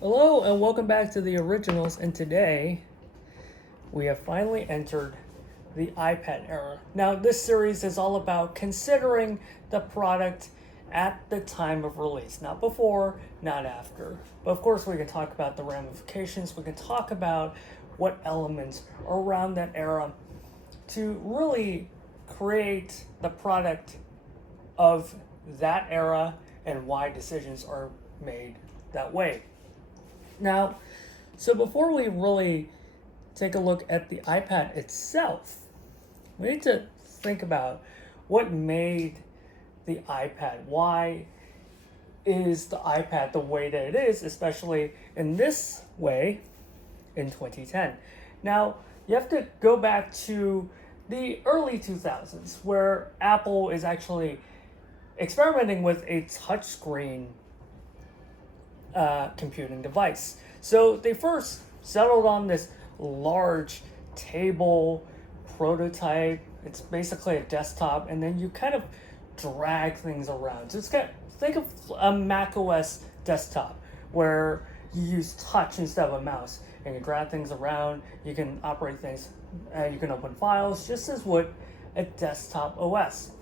Hello and welcome back to the originals, and today we have finally entered the iPad era. Now this series is all about considering the product at the time of release, not before, not after. But of course we can talk about the ramifications, we can talk about what elements are around that era to really create the product of that era and why decisions are made that way. Now, so before we really take a look at the iPad itself, we need to think about what made the iPad. Why is the iPad the way that it is, especially in this way in 2010? Now, you have to go back to the early 2000s where Apple is actually experimenting with a touchscreen computing device. So they first settled on this large table prototype. It's basically a desktop, and then you kind of drag things around. So it's kind of, think of a Mac OS desktop where you use touch instead of a mouse, and you drag things around. You can operate things. You can open files just as would a desktop OS.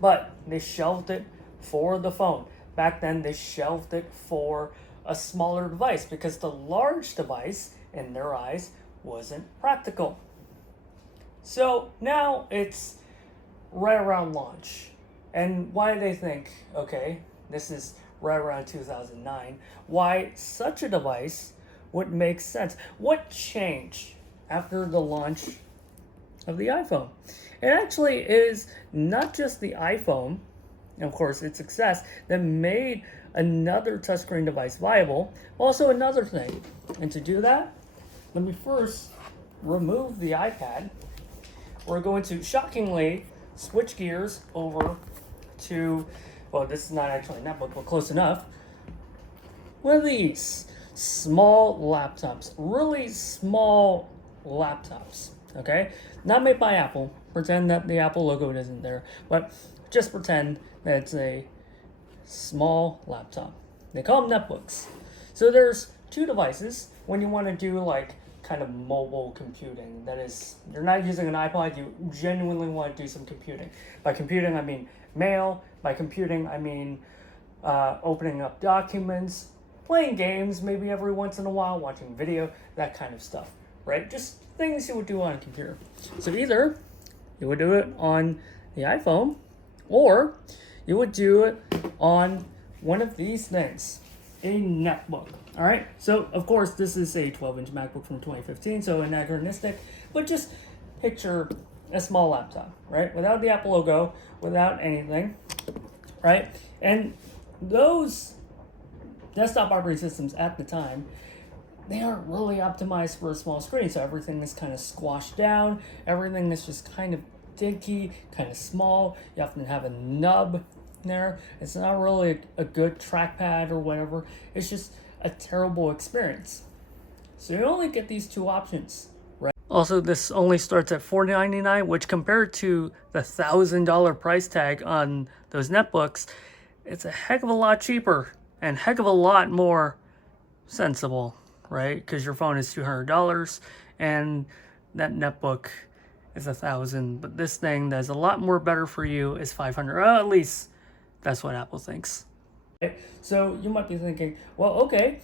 But they shelved it for the phone. Back then, they shelved it for a smaller device because the large device, in their eyes, wasn't practical. So now it's right around launch. And why do they think, okay, this is right around 2009, why such a device would make sense? What changed after the launch of the iPhone? It actually is not just the iPhone, and of course its success, that made another touchscreen device viable. Also another thing, and to do that, let me first remove the iPad. We're going to shockingly switch gears over to, well, this is not actually a netbook, but close enough. One of these small laptops, really small laptops, okay? Not made by Apple. Pretend that the Apple logo isn't there, but just pretend that it's a small laptop. They call them netbooks. So there's two devices when you want to do like kind of mobile computing. That is, you're not using an iPod, you genuinely want to do some computing. By computing, I mean mail. By computing, I mean opening up documents, playing games maybe every once in a while, watching video, that kind of stuff, right? Just things you would do on a computer. So either you would do it on the iPhone, or you would do it on one of these things, a netbook. All right. So of course this is a 12-inch MacBook from 2015, so anachronistic, but just picture a small laptop, right? Without the Apple logo, without anything, right? And those desktop operating systems at the time, they aren't really optimized for a small screen, so everything is kind of squashed down. Everything is just kind of dinky, kind of small. You often have a nub there. It's not really a good trackpad or whatever. It's just a terrible experience. So you only get these two options, right? Also, this only starts at $499, which compared to the $1,000 price tag on those netbooks, it's a heck of a lot cheaper and heck of a lot more sensible, right? Because your phone is $200 and that netbook is $1,000, but this thing that's a lot more better for you is $500. Well, at least that's what Apple thinks. Okay? So you might be thinking, well, okay,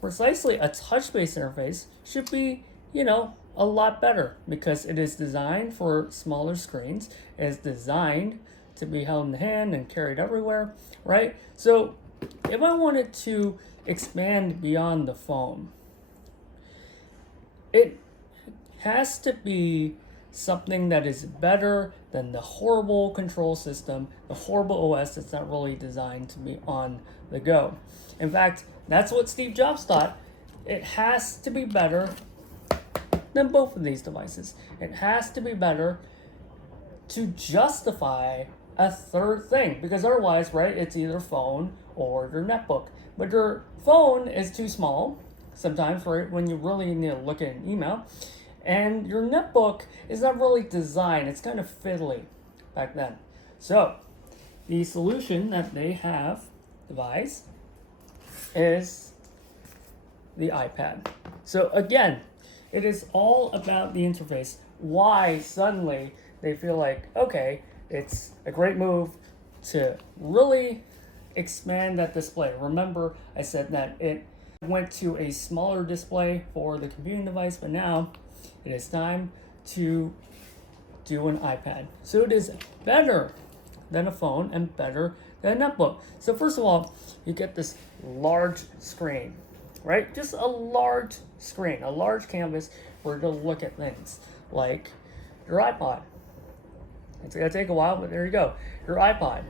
precisely a touch-based interface should be, a lot better because it is designed for smaller screens. It is designed to be held in the hand and carried everywhere, right? So if I wanted to expand beyond the phone, it has to be something that is better than the horrible control system, the horrible OS that's not really designed to be on the go. In fact, that's what Steve Jobs thought. It has to be better than both of these devices. It has to be better to justify a third thing, because otherwise, right, it's either phone or your netbook. But your phone is too small sometimes, right, when you really need to look at an email. And your netbook is not really designed. It's kind of fiddly back then. So the solution that they have devised is the iPad. So again, it is all about the interface. Why suddenly they feel like, okay, it's a great move to really expand that display. Remember, I said that it went to a smaller display for the computing device, but now it is time to do an iPad. So it is better than a phone and better than a netbook. So first of all, you get this large screen, right? Just a large screen, a large canvas where to look at things like your iPod. It's gonna take a while, but there you go. Your iPod.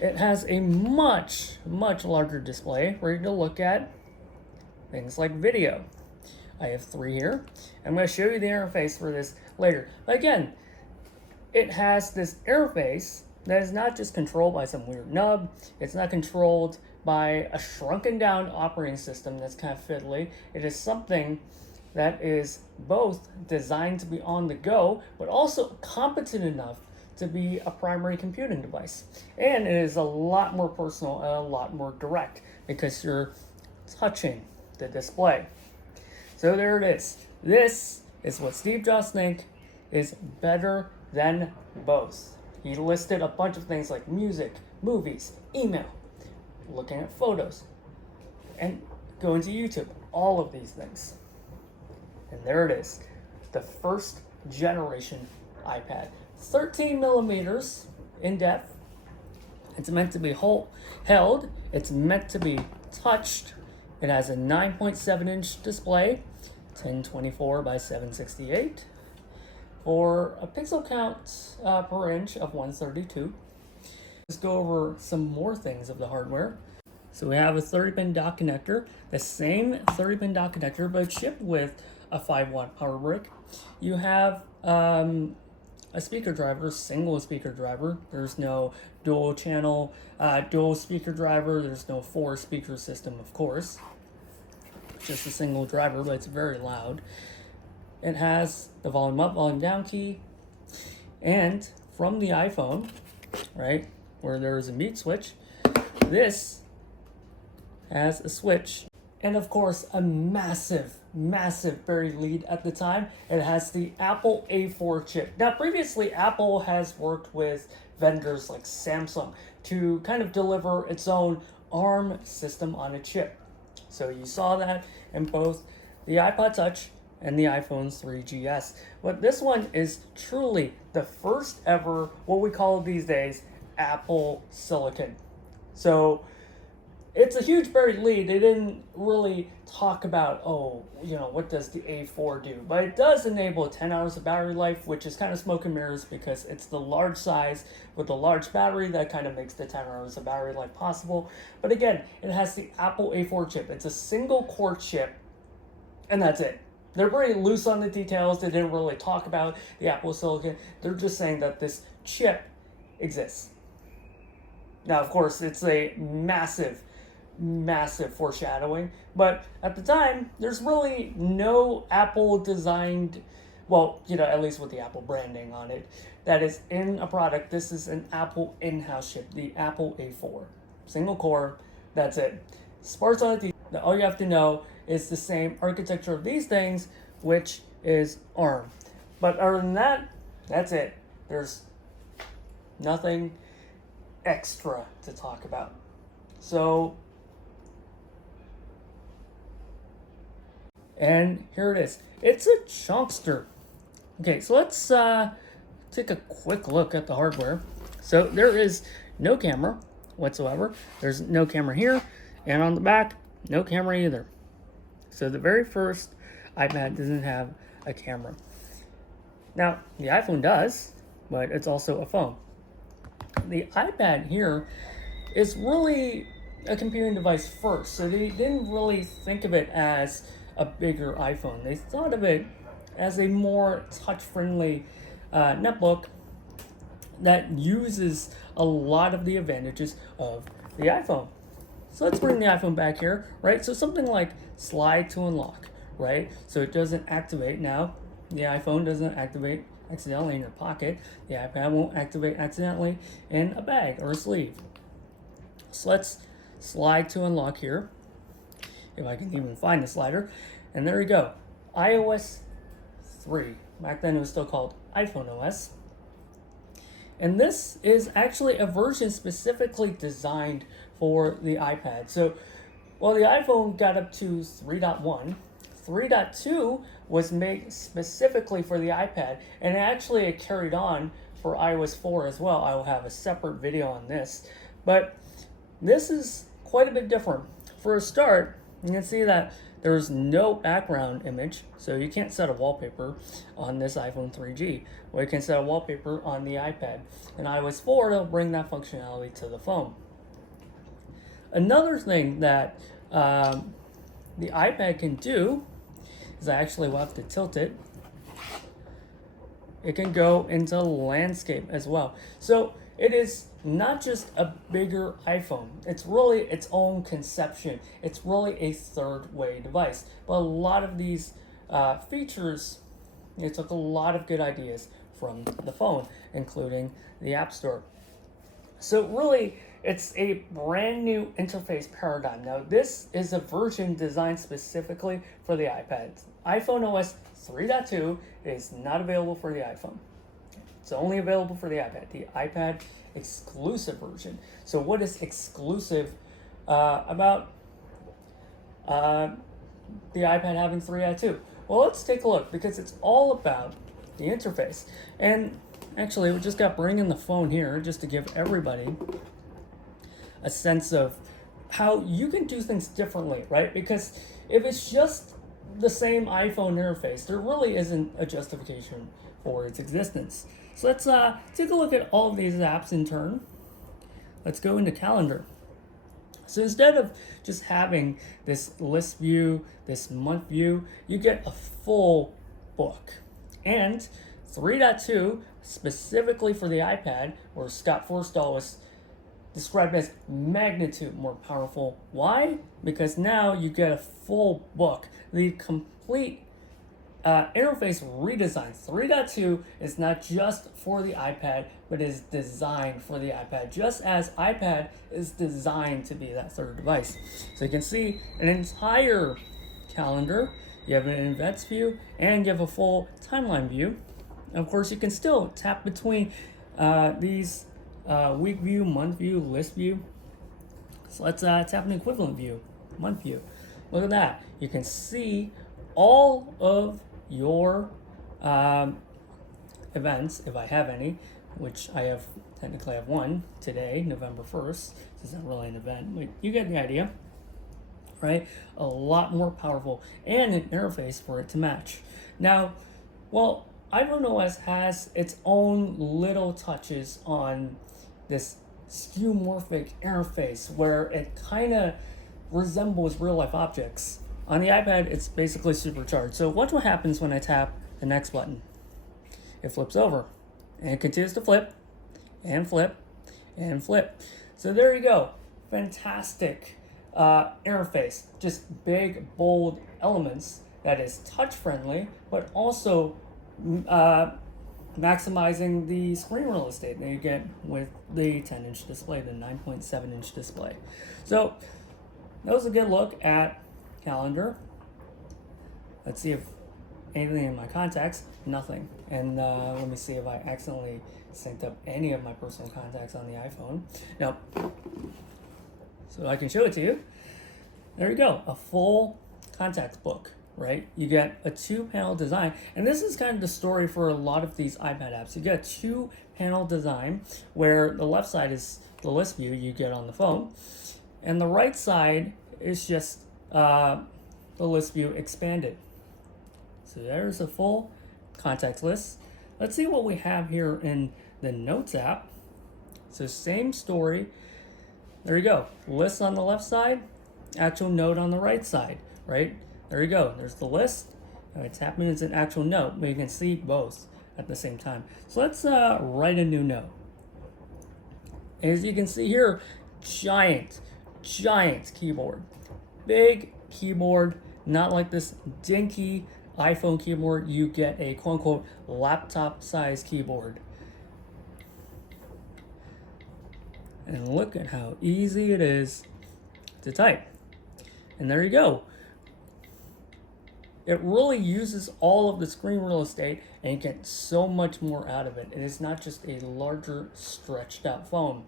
It has a much larger display where you can look at things like video. I have 3 here. I'm going to show you the interface for this later. But again, it has this interface that is not just controlled by some weird nub. It's not controlled by a shrunken down operating system that's kind of fiddly. It is something that is both designed to be on the go, but also competent enough to be a primary computing device. And it is a lot more personal and a lot more direct because you're touching the display. So there it is. This is what Steve Jobs thinks is better than both. He listed a bunch of things like music, movies, email, looking at photos, and going to YouTube. All of these things. And there it is. The first generation iPad. 13 millimeters in depth. It's meant to be held. It's meant to be touched. It has a 9.7-inch display, 1024 by 768, for a pixel count per inch of 132. Let's go over some more things of the hardware. So we have a 30-pin dock connector, the same 30-pin dock connector, but shipped with a 5-watt power brick. You have a speaker driver, single speaker driver. There's no dual channel, dual speaker driver. There's no 4-speaker system, of course. Just a single driver, but it's very loud. It has the volume up, volume down key. And from the iPhone, right, where there is a mute switch, this has a switch. And of course, a massive buried lead at the time. It has the Apple A4 chip. Now, previously, Apple has worked with vendors like Samsung to kind of deliver its own ARM system on a chip. So you saw that in both the iPod Touch and the iPhone 3GS. But this one is truly the first ever, what we call these days, Apple Silicon. So it's a huge buried lead. They didn't really talk about, what does the A4 do? But it does enable 10 hours of battery life, which is kind of smoke and mirrors because it's the large size with the large battery that kind of makes the 10 hours of battery life possible. But again, it has the Apple A4 chip. It's a single core chip, and that's it. They're pretty loose on the details. They didn't really talk about the Apple Silicon. They're just saying that this chip exists. Now, of course, it's a massive foreshadowing, but at the time, there's really no Apple designed, at least with the Apple branding on it, that is in a product. This is an Apple in-house chip, the Apple A4. Single core, that's it. Sparks on it, all you have to know is the same architecture of these things, which is ARM. But other than that, that's it. There's nothing extra to talk about. So, and here it is. It's a chunkster. Okay, so let's take a quick look at the hardware. So there is no camera whatsoever. There's no camera here, and on the back, no camera either. So the very first iPad doesn't have a camera. Now, the iPhone does, but it's also a phone. The iPad here is really a computing device first, so they didn't really think of it as a bigger iPhone. They thought of it as a more touch-friendly netbook that uses a lot of the advantages of the iPhone. So let's bring the iPhone back here, right? So something like slide to unlock, right? So it doesn't activate now. The iPhone doesn't activate accidentally in your pocket. The iPad won't activate accidentally in a bag or a sleeve. So let's slide to unlock here. if I can even find the slider. And there you go, iOS 3. Back then it was still called iPhone OS. And this is actually a version specifically designed for the iPad. So, well, the iPhone got up to 3.1. 3.2 was made specifically for the iPad, and actually it carried on for iOS 4 as well. I will have a separate video on this. But this is quite a bit different. For a start, you can see that there's no background image, so you can't set a wallpaper on this iPhone 3G. Well, you can set a wallpaper on the iPad. In iOS 4, they'll bring that functionality to the phone. Another thing that the iPad can do is I actually will have to tilt it. It can go into landscape as well. So it is not just a bigger iPhone. It's really its own conception. It's really a third way device. But a lot of these features, it took a lot of good ideas from the phone, including the App Store. So really, it's a brand new interface paradigm. Now, this is a version designed specifically for the iPad. iPhone OS 3.2 is not available for the iPhone. It's only available for the iPad, the iPad exclusive version. So what is exclusive about the iPad having 3.2? Well, let's take a look, because it's all about the interface. And actually, we just got bringing the phone here just to give everybody a sense of how you can do things differently, right? Because if it's just the same iPhone interface, there really isn't a justification for its existence. So let's take a look at all of these apps in turn. Let's go into Calendar. So instead of just having this list view, this month view, you get a full book. And 3.2, specifically for the iPad, where Scott Forstall was described as magnitude more powerful. Why? Because now you get a full book. The complete interface redesign. 3.2 is not just for the iPad, but is designed for the iPad, just as iPad is designed to be that third device. So you can see an entire calendar, you have an events view, and you have a full timeline view. And of course, you can still tap between these week view, month view, list view. So let's tap an equivalent view, month view. Look at that. You can see all of your events, if I have any, which I technically have one today, November 1st. This isn't really an event, but you get the idea, right? A lot more powerful, and an interface for it to match. Now, well, iPhone OS has its own little touches on this skeuomorphic interface where it kind of resembles real life objects. On the iPad, it's basically supercharged. So watch what happens when I tap the next button. It flips over, and it continues to flip, and flip, and flip. So there you go. Fantastic interface. Just big, bold elements that is touch friendly, but also maximizing the screen real estate that you get with the 10-inch display, the 9.7-inch display. So that was a good look at Calendar. Let's see if anything in my contacts. Nothing. And let me see if I accidentally synced up any of my personal contacts on the iPhone. No. So I can show it to you. There you go. A full contacts book, right? You get a 2-panel design. And this is kind of the story for a lot of these iPad apps. You get a 2-panel design where the left side is the list view you get on the phone, and the right side is just the list view expanded. So there's a full contacts list. Let's see what we have here in the Notes app. So same story. There you go. List on the left side, actual note on the right side, right? There you go. There's the list. It's happening as an actual note, but you can see both at the same time. So let's write a new note. As you can see here, giant keyboard. Big keyboard, not like this dinky iPhone keyboard. You get a quote-unquote laptop-sized keyboard. And look at how easy it is to type. And there you go. It really uses all of the screen real estate and you get so much more out of it. It is not just a larger, stretched out phone.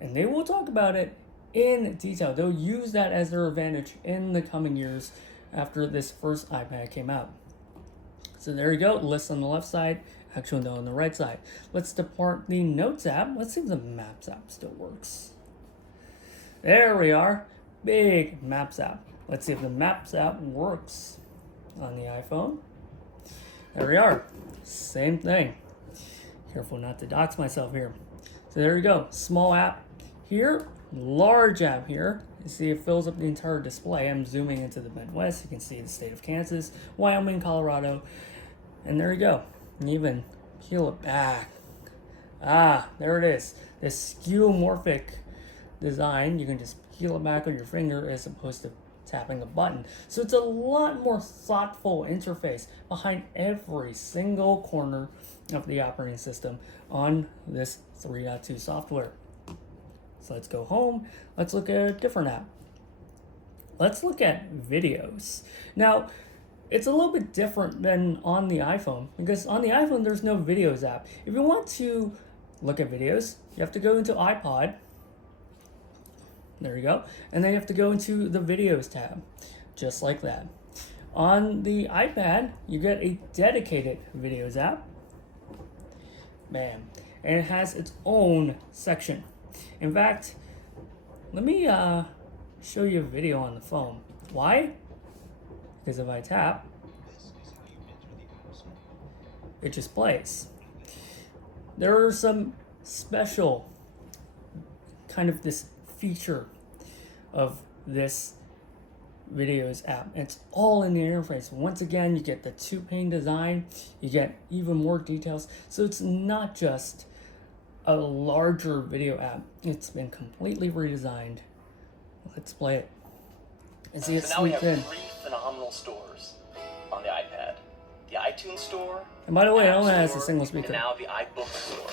And they will talk about it in detail. They'll use that as their advantage in the coming years after this first iPad came out. So there you go, list on the left side, actual note on the right side. Let's depart the Notes app. Let's see if the Maps app still works. There we are, big Maps app. Let's see if the Maps app works on the iPhone. There we are, same thing. Careful not to dox myself here. So there you go, small app here, large app here. You see it fills up the entire display. I'm zooming into the Midwest. You can see the state of Kansas, Wyoming, Colorado, and there you go. And even peel it back. Ah, there it is. This skeuomorphic design, you can just peel it back on your finger as opposed to tapping a button. So it's a lot more thoughtful interface behind every single corner of the operating system on this 3.2 software. So let's go home. Let's look at a different app. Let's look at videos. Now, it's a little bit different than on the iPhone because on the iPhone, there's no videos app. If you want to look at videos, you have to go into iPod. There you go. And then you have to go into the videos tab, just like that. On the iPad, you get a dedicated videos app. Bam. And it has its own section. In fact, let me show you a video on the phone. Why? Because if I tap, it just plays. There are some special kind of this feature of this videos app. It's all in the interface. Once again, you get the 2-pane design, you get even more details. So it's not just a larger video app. It's been completely redesigned. Let's play it and see it So now we sweep have in. 3 phenomenal stores on the iPad. The iTunes Store, And by the way, it App only has a Store, single and speaker. now the iBook Store.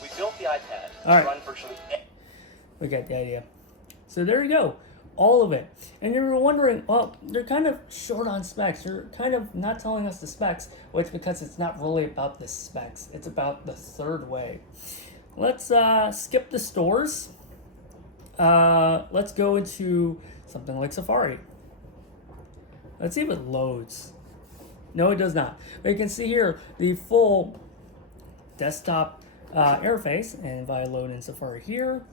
We built the iPad All right. to run virtually We get the idea. So there you go, all of it. And you were wondering, well, they're kind of short on specs. You're kind of not telling us the specs. Well, it's because it's not really about the specs. It's about the third way. Let's skip the stores. Let's go into something like Safari. Let's see if it loads. No, it does not. But you can see here the full desktop interface. And if I load in Safari here,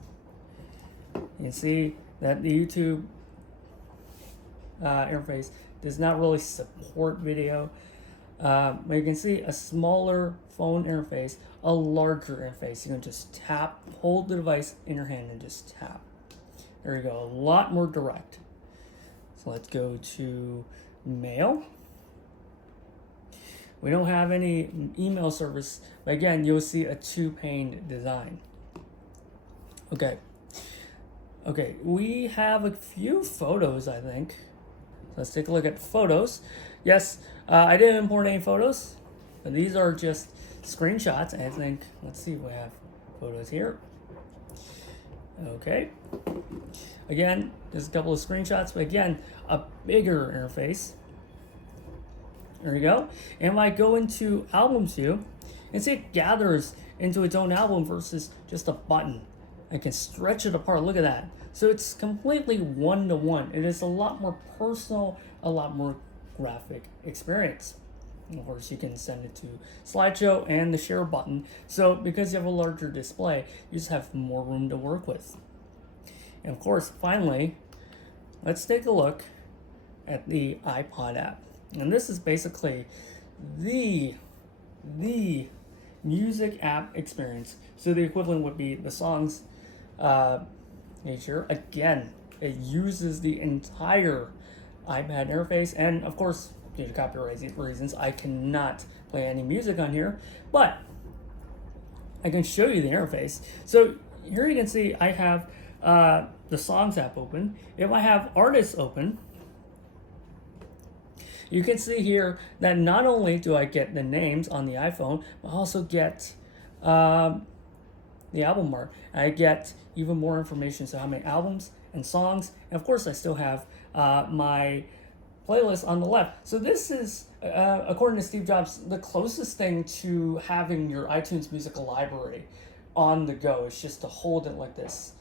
you can see that the YouTube interface does not really support video. But you can see a smaller phone interface, a larger interface. You can just tap, hold the device in your hand and just tap. There you go, a lot more direct. So let's go to Mail. We don't have any email service, but again, you'll see a 2-pane design. Okay, we have a few photos, I think. Let's take a look at photos. Yes, I didn't import any photos, but these are just screenshots. I think, let's see, we have photos here. Okay. Again, there's a couple of screenshots, but again, a bigger interface. There you go. And if I go into Albums View, and see it gathers into its own album versus just a button. I can stretch it apart. Look at that. So it's completely one-to-one. It is a lot more personal, a lot more graphic experience. And of course, you can send it to slideshow and the share button. So because you have a larger display, you just have more room to work with. And of course, finally, let's take a look at the iPod app. And this is basically the music app experience. So the equivalent would be the songs nature. Again, it uses the entire iPad interface, and of course, due to copyright reasons, I cannot play any music on here, but I can show you the interface. So here you can see I have the Songs app open. If I have Artists open, you can see here that not only do I get the names on the iPhone, but I also get the album art. I get even more information, so how many albums and songs, and of course I still have my playlist on the left. So this is, according to Steve Jobs, the closest thing to having your iTunes music library on the go. It's just to hold it like this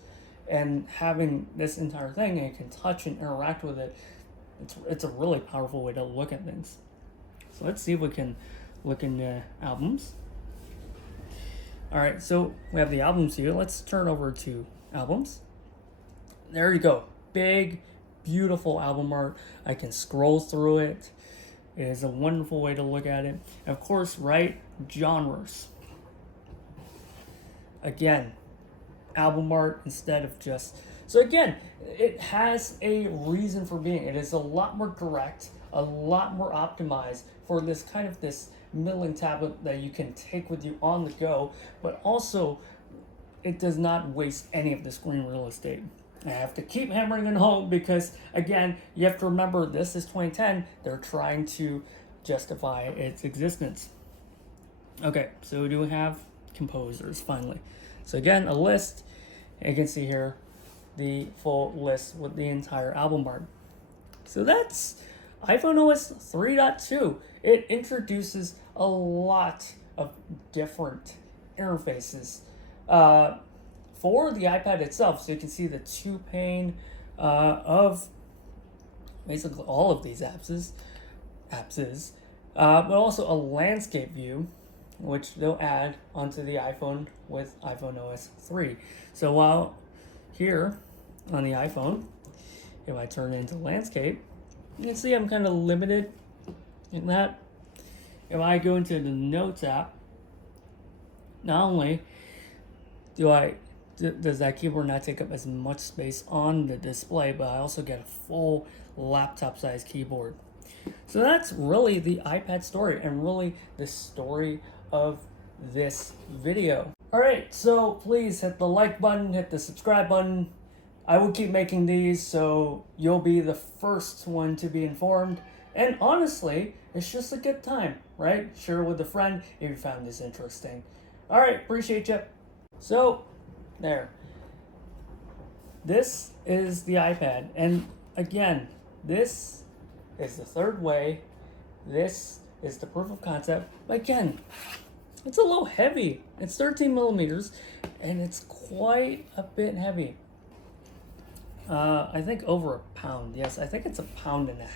and having this entire thing, and you can touch and interact with it. It's a really powerful way to look at things. So let's see if we can look into albums. All right, so we have the albums here. Let's turn over to albums. There you go. Big, beautiful album art. I can scroll through it. It is a wonderful way to look at it. And of course, right, genres. Again, album art instead of just... So again, it has a reason for being. It is a lot more direct, a lot more optimized for this kind of this milling tablet that you can take with you on the go, but also it does not waste any of the screen real estate. I have to keep hammering it home because, again, you have to remember this is 2010. They're trying to justify its existence. Okay, so do we have composers finally? So again, a list. You can see here the full list with the entire album art. So that's iPhone OS 3.2. It introduces a lot of different interfaces for the iPad itself. So you can see the 2-pane of basically all of these apps, but also a landscape view, which they'll add onto the iPhone with iPhone OS 3. So while here on the iPhone, if I turn it into landscape, you can see I'm kind of limited in that. If I go into the Notes app, not only does that keyboard not take up as much space on the display, but I also get a full laptop-sized keyboard. So that's really the iPad story, and really the story of this video. Alright, so please hit the like button, hit the subscribe button. I will keep making these, so you'll be the first one to be informed. And honestly, it's just a good time, right? Share it with a friend if you found this interesting. Alright, appreciate you. So, there. This is the iPad. And again, this is the third way. This is the proof of concept. Again, it's a little heavy. It's 13 millimeters, and it's quite a bit heavy. I think over a pound. Yes, I think it's 1.5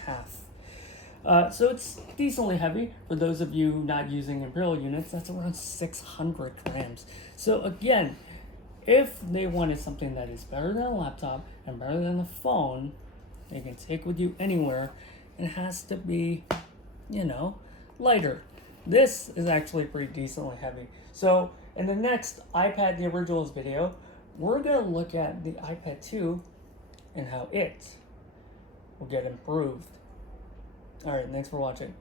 pounds. So it's decently heavy. For those of you not using imperial units, that's around 600 grams. So again, if they wanted something that is better than a laptop and better than a phone, they can take with you anywhere, it has to be, lighter. This is actually pretty decently heavy. So in the next iPad The Originals video, we're going to look at the iPad 2 and how it will get improved. Alright, thanks for watching.